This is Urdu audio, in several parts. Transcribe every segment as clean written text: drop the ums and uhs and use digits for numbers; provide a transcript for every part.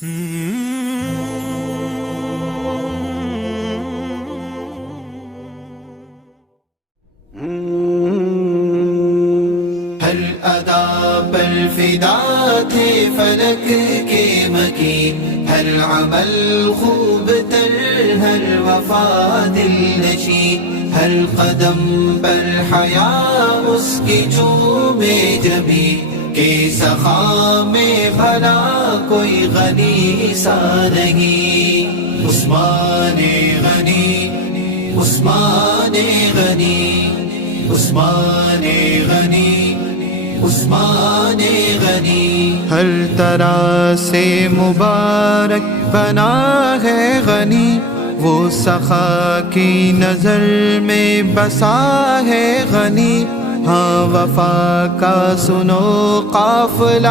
ہر ادا پر فدا تھے فلک کے مکین، ہر عمل خوب تر، ہر وفا دل نشین، ہر قدم پر حیا اس کی چومے جبی، کہ سخا میں بھلا کوئی غنی سا نہیں۔ عثمان غنی، عثمان غنی، عثمان غنی، عثمان غنی، ہر طرح سے مبارک بنا ہے غنی، وہ سخا کی نظر میں بسا ہے غنی، ہاں وفا کا سنو قافلہ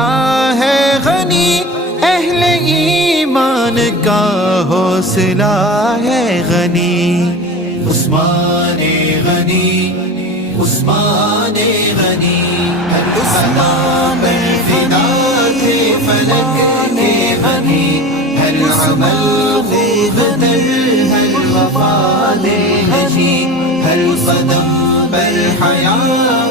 ہے غنی، اہل ایمان کا حوصلہ ہے غنی۔ عثمان غنی، عثمان غنی، عثمان فدا تھے فلک کے غنی، ہر عمل خوب تر، ہر وفا دے نشین، ہر قدم پر حیا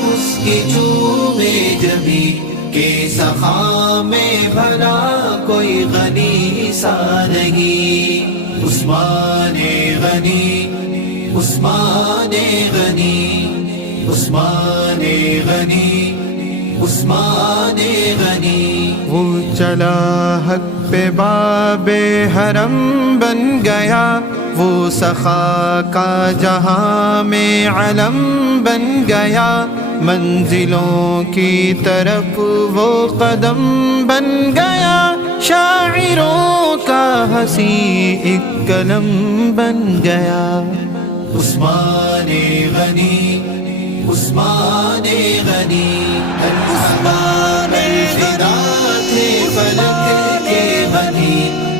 اس کی چومے جبی، کہ سخا میں بھلا کوئی غنی سا نہیں۔ عثمان غنی، عثمان غنی، عثمان غنی، عثمان غنی، وہ چلا حق پہ باب حرم بن گیا، وہ سخا کا جہاں میں علم بن گیا، منزلوں کی طرف وہ قدم بن گیا، شاعروں کا ہنسی ایک قلم بن گیا۔ عثمان غنی، عثمان غنی، عثمان فدا تھے فلک کے غنی،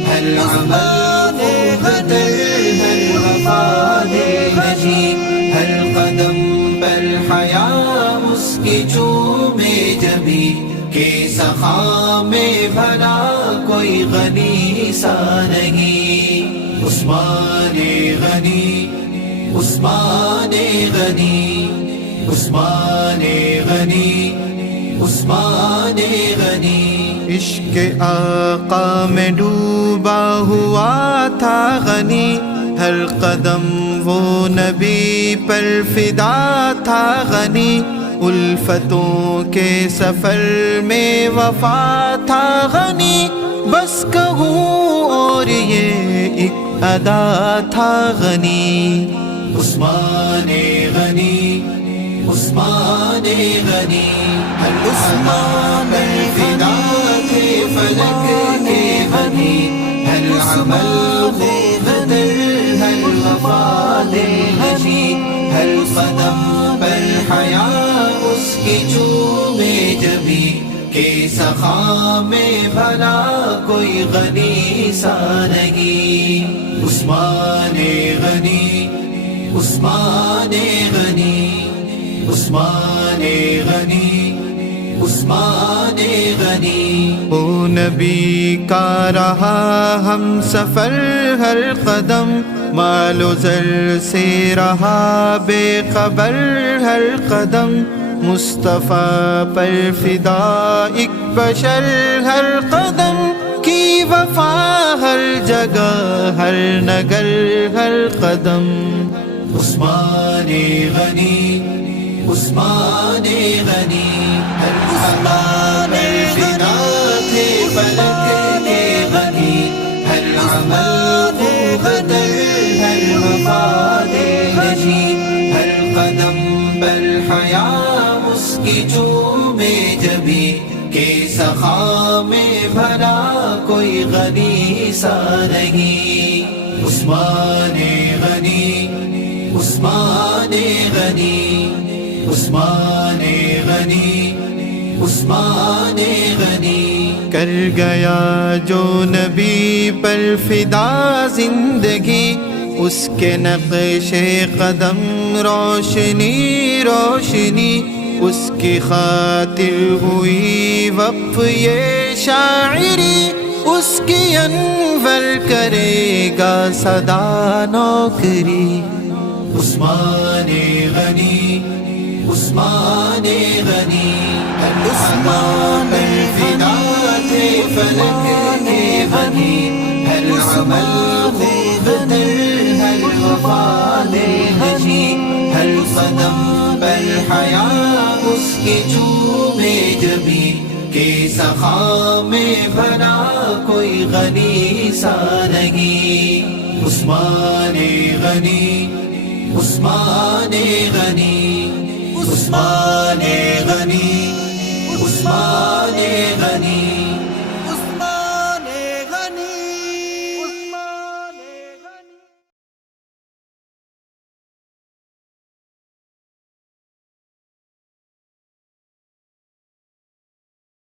ہر عمل خوب تر، ہر وفا دے نشین، ہر قدم پر حیا اس کی چومے جبی، کہ سخا میں بھلا کوئی غنی سا نہیں۔ عثمان غنی، عثمان غنی، عثمان غنی، عثمان غنی، عشق آقا میں ڈوبا ہوا تھا غنی، ہر قدم وہ نبی پر فدا تھا غنی، الفتوں کے سفر میں وفا تھا غنی، بس کہوں اور یہ ایک ادا تھا غنی۔ عثمان غنی، عثمان غنی، عثمان فدا تھے فلک کے غنی، ہر عمل خوب تر، ہر وفا دے نشین، ہر قدم پر حیا اس کی چومے جبی، کہ سخا میں بھلا کوئی غنی سا نہیں۔ عثمان غنی، عثمان غنی، عثمان غنی، عثمان غنی، او نبی کا رہا ہم سفر ہر قدم، مال و زر سے رہا بے خبر ہر قدم، مصطفیٰ پر فدا ایک بشر ہر قدم، کی وفا ہر جگہ ہر نگر ہر قدم۔ عثمان غنی، عثمان غنی، عثمان فدا تھے فلک کے غنی، ہر عمل خوب تر، ہر وفا دے نشین، ہر قدم پر حیا اس کی چومے جبی، کہ سخا میں بھلا کوئی غنی سا نہیں۔ عثمان غنی، عثمان غنی، عثمان غنی، عثمان غنی، کر گیا جو نبی پر فدا زندگی، اس کے نقش قدم روشنی روشنی، اس کی خاطر ہوئی وقف یہ شاعری، اس کی انور کرے گا صدا نوکری عثمان غنی عثمان غنی عثمان فدا تھے فلک کے غنی ہر عمل خوب تر ہر وفا غنی ہر قدم پر حیا اس کی چومے جبی کہ سخا میں بنا کوئی غنی سا نہیں عثمان غنی عثمان غنی عثمان غنی عثمان